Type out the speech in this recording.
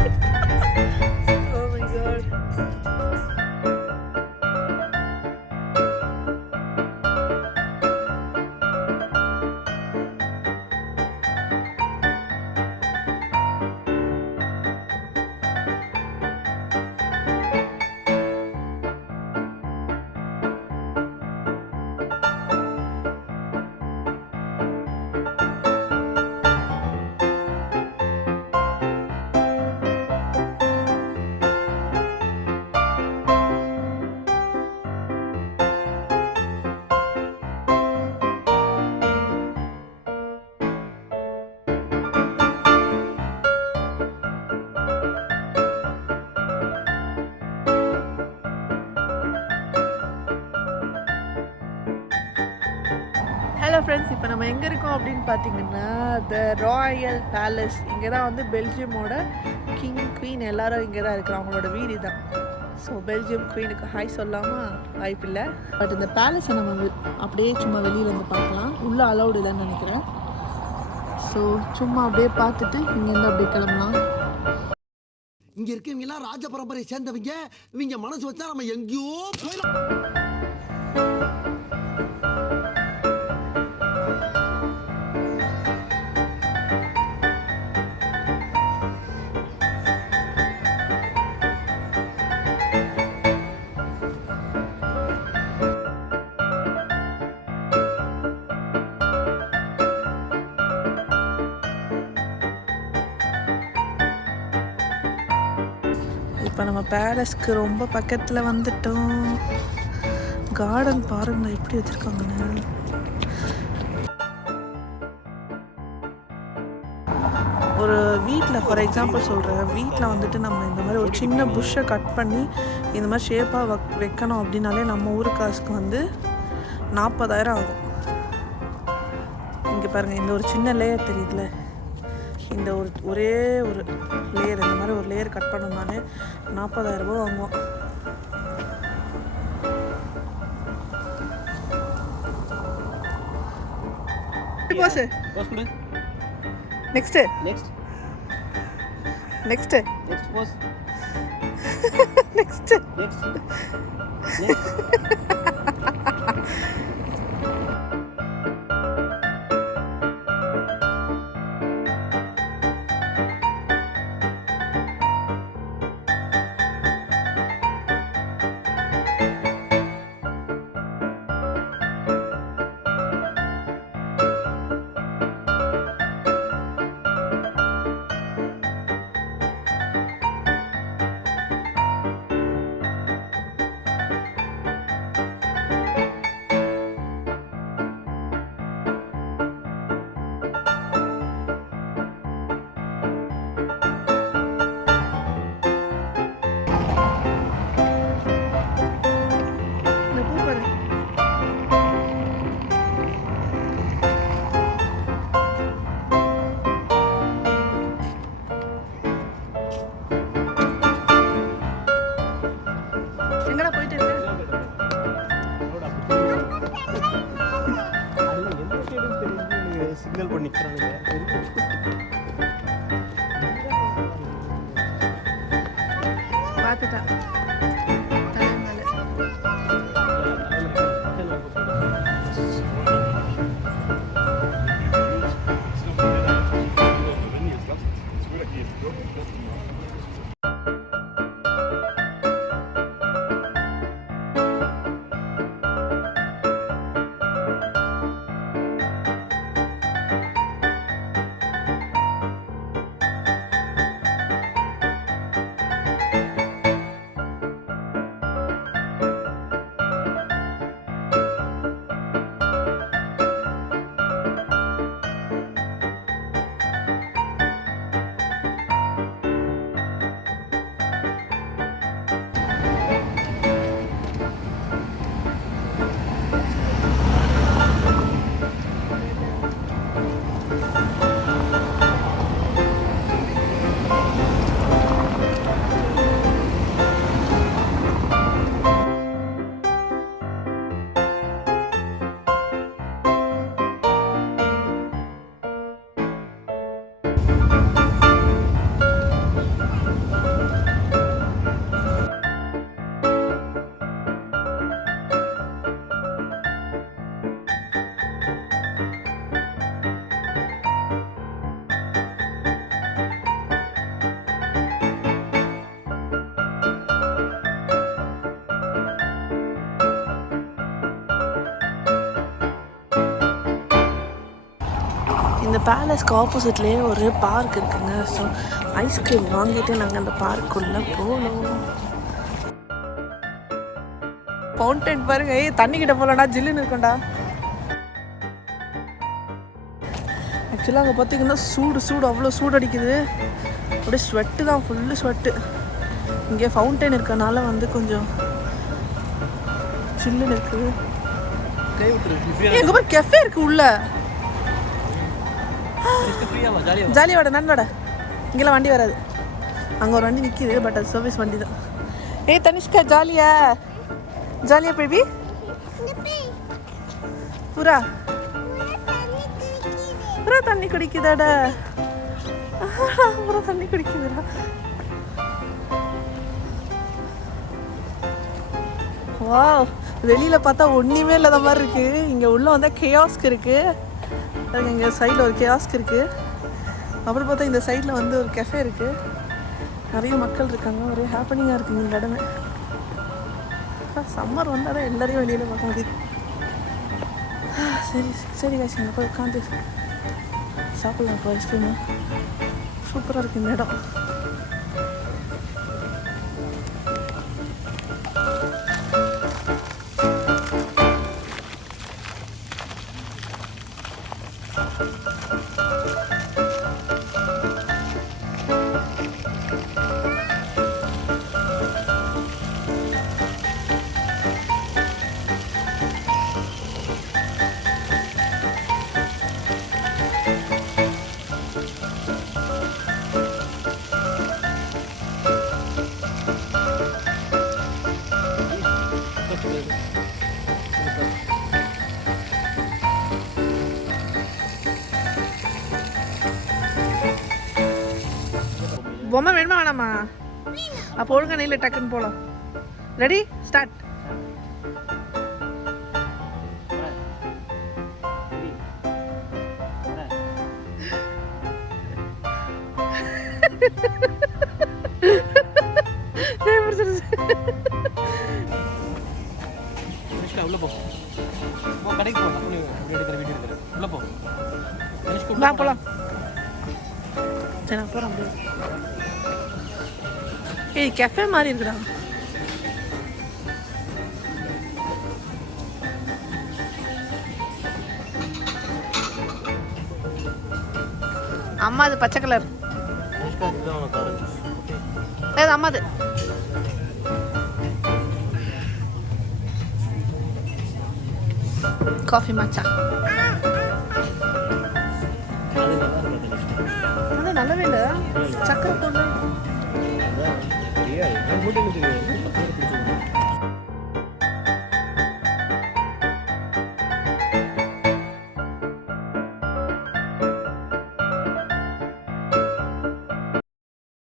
Oh my god. Hello friends, இப்போ நம்ம எங்கே இருக்கோம் அப்படின்னு பார்த்தீங்கன்னா த ராயல் பேலஸ். இங்கே தான் வந்து பெல்ஜியமோட கிங் குவீன் எல்லாரும் இங்கே தான் இருக்கிறோம். அவங்களோட வீடு தான். ஸோ பெல்ஜியம் குவீனுக்கு ஹாய் சொல்லாமல் வாய்ப்பில்லை. பட் இந்த பேலஸை நம்ம அப்படியே சும்மா வெளியிலேருந்து பார்க்கலாம். உள்ளே அலௌடு இல்லைன்னு நினைக்கிறேன். ஸோ சும்மா அப்படியே பார்த்துட்டு இங்கேருந்து அப்படியே கிளம்பலாம். இங்கே இருக்கவங்க எல்லாம் ராஜ பரம்பரையை சேர்ந்தவங்க. இவங்க மனசு வச்சா நம்ம எங்கேயோ போயிடலாம். இப்போ நம்ம பேலஸ்க்கு ரொம்ப பக்கத்தில் வந்துட்டோம். கார்டன் பாருங்க எப்படி வச்சுருக்காங்கன்னு. ஒரு வீட்டில் ஃபார் எக்ஸாம்பிள் சொல்கிறேன், வீட்டில் வந்துட்டு நம்ம இந்த மாதிரி ஒரு சின்ன புஷ்ஷை கட் பண்ணி இந்த மாதிரி ஷேப்பாக வைக்கணும் அப்படின்னாலே நம்ம ஊர் காசுக்கு வந்து 40,000 ஆகும். இங்கே பாருங்கள், இந்த ஒரு சின்ன லேயர் தெரியுதுல, இந்த ஒரே ஒரு லேயர், இந்த மாதிரி ஒரு லேயர் கட் பண்ணோம்னாலே 40,000 ரூபா வாங்குவோம். நெக்ஸ்ட் நெக்ஸ்ட் நெக்ஸ்ட் நெக்ஸ்ட் போஸ் நெக்ஸ்ட் நெக்ஸ்ட் நெக்ஸ்ட். சிக்னல் பண்ணிக்கிறாங்க. பார்த்துட்டா இந்த பேலஸ்க்கு ஆப்போசிட்லேயே ஒரு பார்க் இருக்குங்க. ஸோ ஐஸ்கிரீம் வாங்கிட்டு நாங்கள் அந்த பார்க்குள்ளே போகணும். ஃபவுண்டைன் பாருங்க. தண்ணி கிட்ட போகலடா, ஜில்லுன்னு இருக்கும்டா. ஆக்சுவலாக அங்கே பார்த்தீங்கன்னா சூடு அவ்வளோ சூடு அடிக்குது. அப்படியே ஸ்வெட்டு தான், ஃபுல்லு ஸ்வெட்டு. இங்கே ஃபவுண்டைன் இருக்கனால வந்து கொஞ்சம் சில்லுன்னு இருக்குது. எங்கள் பேர் கெஃபே இருக்குது உள்ள. ஜாலியாக நன்வாடா. இங்கெல்லாம் வண்டி வராது. அங்கே ஒரு வண்டி நிற்கிது, பட் அது சர்வீஸ் வண்டி தான். தனிஷ்கா ஜாலியா பேபி. புறா தண்ணி குடிக்குதாடா. புறா தண்ணி குடிக்குதுடா. வாவ், வெளியில் பார்த்தா ஒன்றுமே இல்லாத மாதிரி இருக்குது. இங்கே உள்ளே வந்தால் கியாஸ்க் இருக்குது. இங்கே சைடில் ஒரு கியாஸ்க் இருக்குது. அப்புறம் பார்த்தா இந்த சைடில் வந்து ஒரு கெஃபே இருக்குது. நிறைய மக்கள் இருக்காங்க. ஒரே ஹாப்பனிங்காக இருக்குங்க இந்த இடமே. சம்மர் வந்தால் தான் எல்லோரையும் வெளியில் பார்க்க முடியுது. சரி காய்ச்சி அங்கே போய் உட்காந்து சாப்பிட்லாம். இப்போ ஐஸ்கிரீமு சூப்பராக இருக்குது இந்த இடம். பொம்மை வேணுமா வேணாமா? அப்போ ஒழுங்கா நெய்யில் டக்குன்னு போகலாம். Ready start. உள்ள போ. கடைக்கு போ. எடுக்கிற வீடியோ எடுக்கிற. உள்ள போ. போகலாம். சரி நான் போகிறேன். கெஃபே மாதிரி இருக்குடா. அம்மா அது பச்சை கலர். அம்மா அது காஃபி மச்சா. அது நல்லாவே இல்லை. சக்கரை போடணும்.